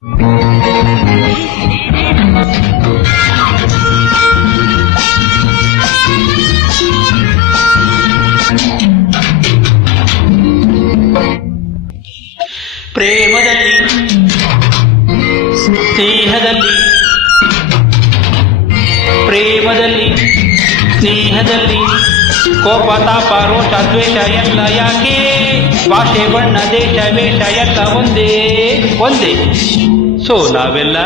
ಪ್ರೇಮದಲ್ಲಿ, ಸ್ನೇಹದಲ್ಲಿ, ಪ್ರೇಮದಲ್ಲಿ, ಸ್ನೇಹದಲ್ಲಿ ಕೋಪ ತಾಪ ರೋಷ ದ್ವೇಷ ಎಲ್ಲ ಯಾಕೆ? ಭಾಷೆ ಬಣ್ಣ ದೇಶ ವೇಷ ಎಲ್ಲ ಒಂದೇ ಒಂದೇ. ಸೊ ನಾವೆಲ್ಲ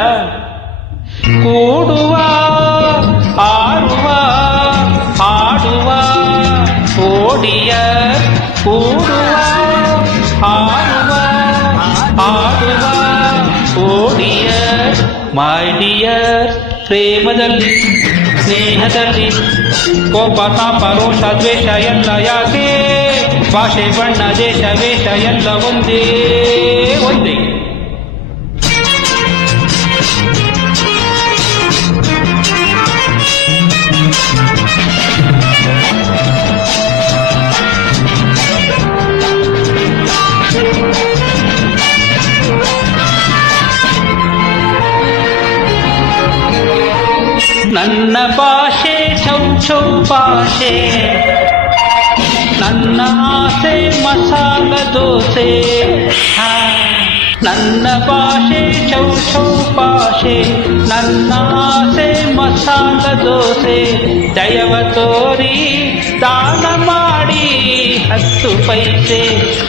ಕೂಡುವ, ಆಡುವ, ಹಾಡುವ, ಓಡಿಯ ಕೂಡುವ, ಆಡುವ, ಹಾಡುವ, ಓಡಿಯರ್ ಮೈ ಡಿಯರ್. ಪ್ರೇಮದಲ್ಲಿ, ಸ್ನೇಹದಲ್ಲಿ ಕೋಪ ತಾಪ ರೋಷ ದ್ವೇಷ ಎಲ್ಲ ಯಾಕೆ? ಭಾಷೆ ಬಣ್ಣ ದೇಶ ವೇಷ ಎಲ್ಲ ಒಂದೇ ಒಂದೇ. ನನ್ನ ಭಾಷೆ ಚೌ ಚೌ ಭಾಷೆ, ನನ್ನ ಆಸೆ ಮಸಾಲ ದೋಸೆ. ನನ್ನ ಭಾಷೆ ಚೌ ಚೌ ಭಾಷೆ, ನನ್ನ ಆಸೆ ಮಸಾಲ ದೋಸೆ. ದಯವ ತೋರಿ ದಾನ ಮಾಡಿ 10 ಪೈಸೆ,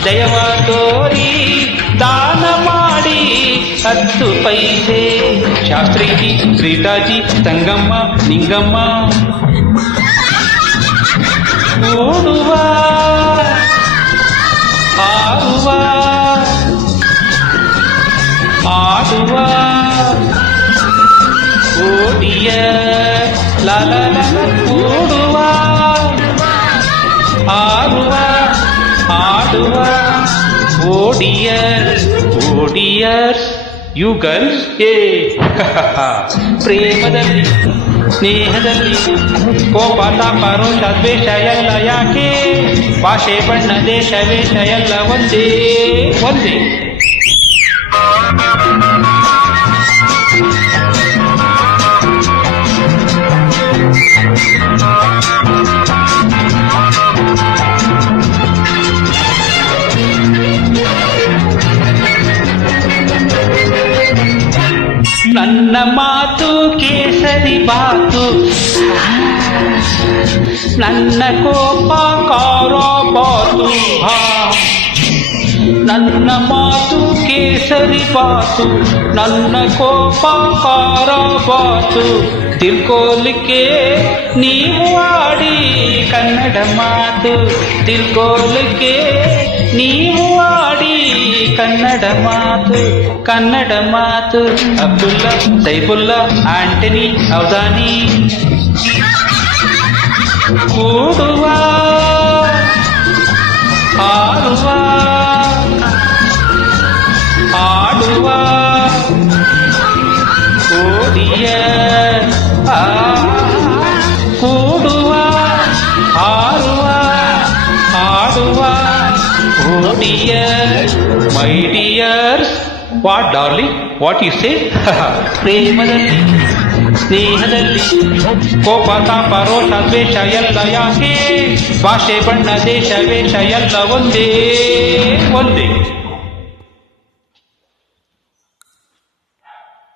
ದಯವ ತೋರಿ ದಾನ ಮಾಡಿ 10 ಪೈಸೆ. ಶಾಸ್ತ್ರೀಜಿ, ಶ್ರೀತಾಜಿ, ಸಂಗಮ್ಮ, ನಿಂಗಮ್ಮ ಕೂಡುವ, ಆಡುವ, ಆಡುವ, ಓಡಿಯ ಲಲ ಕೂಡುವ, ಆಡುವ, ಆಡುವ, ಓಡಿಯರ್ಸ್ ಓಡಿಯರ್ಸ್. ಯು ಗರ್ಲ್ಸ್ ಏ ಪ್ರೇಮದಲ್ಲಿ, ಸ್ನೇಹದಲ್ಲಿ ಕೋಪ ತಾಪ ರೋಷ ದ್ವೇಷ ಎಲ್ಲ ಯಾಕೆ? ಭಾಷೆ ಬಣ್ಣ ದೇಶ ವೇಷ ಎಲ್ಲ ಒಂದೇ ಒಂದೇ. ನನ್ನ ಮಾತು ಕೇಸರಿ ಬಾತು, ನನ್ನ ಕೋಪ ಕಾರ ಬಾತು. ನನ್ನ ಮಾತು ಕೇಸರಿ ಬಾತು, ನನ್ನ ಕೋಪ ಕಾರ ಬಾತು. ತಿಳ್ಕೋಲಿಕ್ಕೆ ನೀವು ಆಡಿ ಕನ್ನಡ ಮಾತು, ತಿಳ್ಕೋಲಿಕ್ಕೆ ನೀವು ಆಡಿ ಕನ್ನಡ ಮಾತು, ಕನ್ನಡ ಮಾತು. ಅಬ್ದುಲ್ಲಾ, ಸೈಫುಲ್ಲಾ, ಆಂಟನಿ, ಔದಾನಿ ಕೂಡುವ, ಹಾಡುವ, ಆಡುವ, ಓಡಿಯ ಕೂಡುವ, ಹಾರುವ, ಆಡುವ, ಓಡಿಯ my dears. What darling, what you say? ಪ್ರೇಮದಲ್ಲಿ, ಸ್ನೇಹದಲ್ಲಿ ಕೋಪ ತಾಪ ರೋಷ ದ್ವೇಷ ಎಲ್ಲ ಯಾಕೆ? ಭಾಷೆ ಬಣ್ಣ ದೇಶ ವೇಷ ಎಲ್ಲ ಒಂದೇ ಒಂದೇ.